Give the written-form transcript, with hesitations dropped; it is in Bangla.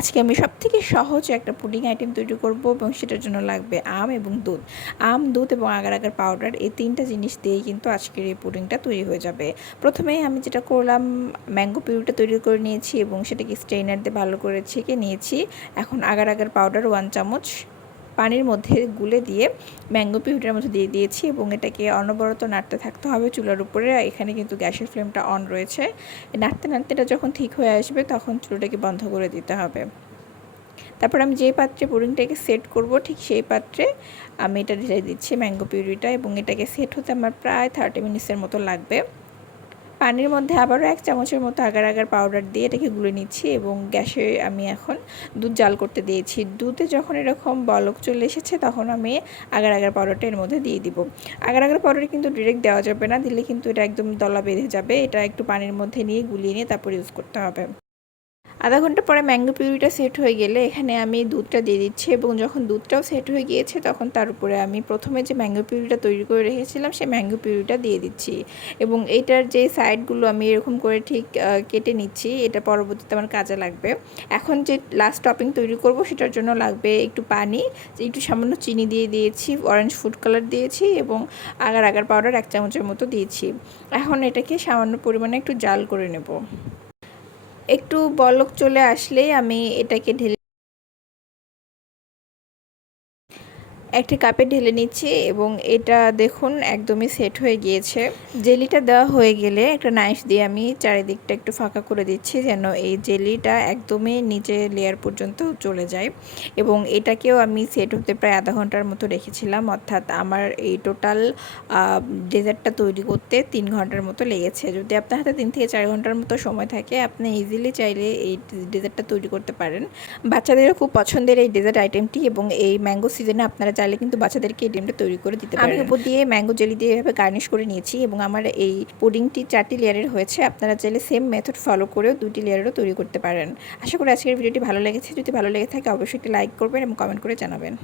আজকে আমি সবথেকে সহজ একটা পুডিং আইটেম তৈরি করব এবং সেটার জন্য লাগবে আম এবং দুধ। আম, দুধ এবং আগার আগার পাউডার, এই ৩টা জিনিস দিয়েই কিন্তু আজকের এই পুডিংটা তৈরি হয়ে যাবে। প্রথমেই আমি যেটা করলাম, ম্যাঙ্গো পিউরিটা তৈরি করে নিয়েছি এবং সেটাকে স্ট্রেইনার দিয়ে ভালো করে ছেঁকে নিয়েছি। এখন আগার আগার পাউডার 1 চামচ পানির মধ্যে গুলে দিয়ে ম্যাঙ্গো পিউরিটার মধ্যে দিয়ে দিয়েছি এবং এটাকে অনবরত নাড়তে থাকতে হবে চুলার উপরে। এখানে কিন্তু গ্যাসের ফ্লেমটা অন রয়েছে। নাড়তে নাড়তে এটা যখন ঠিক হয়ে আসবে তখন চুলাটাকে বন্ধ করে দিতে হবে। তারপর আমি যে পাত্রে পুডিংটাকে সেট করব ঠিক সেই পাত্রে আমি এটা ঢেলে দিচ্ছি ম্যাঙ্গো পিউরিটা এবং এটাকে সেট হতে আমার প্রায় 30 মিনিটসের মতো লাগবে। পানির মধ্যে আবারও 1 চামচের মতো আগার আগার পাউডার দিয়ে এটাকে গুলে নিচ্ছি এবং গ্যাসে আমি এখন দুধ জাল করতে দিয়েছি। দুধে যখন এরকম বলক চলে এসেছে তখন আমি আগার আগার পাউডারটা এর মধ্যে দিয়ে দিব। আগার আগার পাউডার কিন্তু ডিরেক্ট দেওয়া যাবে না, দিলে কিন্তু এটা একদম দলা বেঁধে যাবে। এটা একটু পানির মধ্যে নিয়ে গুলিয়ে নিয়ে তারপর ইউজ করতে হবে। আধা ঘন্টা পরে ম্যাঙ্গো পিউরিটা সেট হয়ে গেলে এখানে আমি দুধটা দিয়ে দিচ্ছি এবং যখন দুধটাও সেট হয়ে গিয়েছে তখন তার উপরে আমি প্রথমে যে ম্যাঙ্গো পিউরিটা তৈরি করে রেখেছিলাম সেই ম্যাঙ্গো পিউরিটা দিয়ে দিচ্ছি এবং এইটার যে সাইডগুলো আমি এরকম করে ঠিক কেটে নিচ্ছি, এটা পরবর্তীতে আমার কাজে লাগবে। এখন যে লাস্ট টপিং তৈরি করব সেটার জন্য লাগবে একটু পানি, একটু সামান্য চিনি দিয়ে দিয়েছি, অরেঞ্জ ফুড কালার দিয়েছি এবং আগার আগার পাউডার 1 চামচের মতো দিয়েছি। এখন এটাকে সামান্য পরিমাণে একটু জাল করে নেব। একটু বলক চলে আসলেই আমি এটাকে ঢেলে একটি কাপে ঢেলে নিচ্ছি এবং এটা দেখুন একদমই সেট হয়ে গিয়েছে। জেলিটা দেওয়া হয়ে গেলে একটা নাইফ দিয়ে আমি চারিদিকটা একটু ফাঁকা করে দিচ্ছি যেন এই জেলিটা একদমই নিচে লেয়ার পর্যন্ত চলে যায় এবং এটাকেও আমি সেট হতে প্রায় আধা ঘন্টার মতো রেখেছিলাম, অর্থাৎ আমার এই টোটাল ডেজার্টটা তৈরি করতে 3 ঘন্টার মতো লেগেছে। যদি আপনার হাতে 3 থেকে 4 ঘন্টার মতো সময় থাকে আপনি ইজিলি চাইলে এই ডেজার্টটা তৈরি করতে পারেন। বাচ্চাদেরও খুব পছন্দের এই ডেজার্ট আইটেমটি এবং এই ম্যাঙ্গো সিজনে আপনারা চাইলে কিন্তু বাচ্চাদেরকে এই ডিমটা তৈরি করে দিতে পারেন। আমি উপর দিয়ে ম্যাঙ্গো জেলি দিয়ে এভাবে গার্নিশ করে নিয়েছি এবং আমার এই পুডিংটি 4টি লেয়ারের হয়েছে। আপনারা চাইলে সেম মেথড ফলো করেও 2টি লেয়ারেরও তৈরি করতে পারেন। আশা করি আজকের ভিডিওটি ভালো লেগেছে। যদি ভালো লেগে থাকে অবশ্যই একটি লাইক করবেন এবং কমেন্ট করে জানাবেন।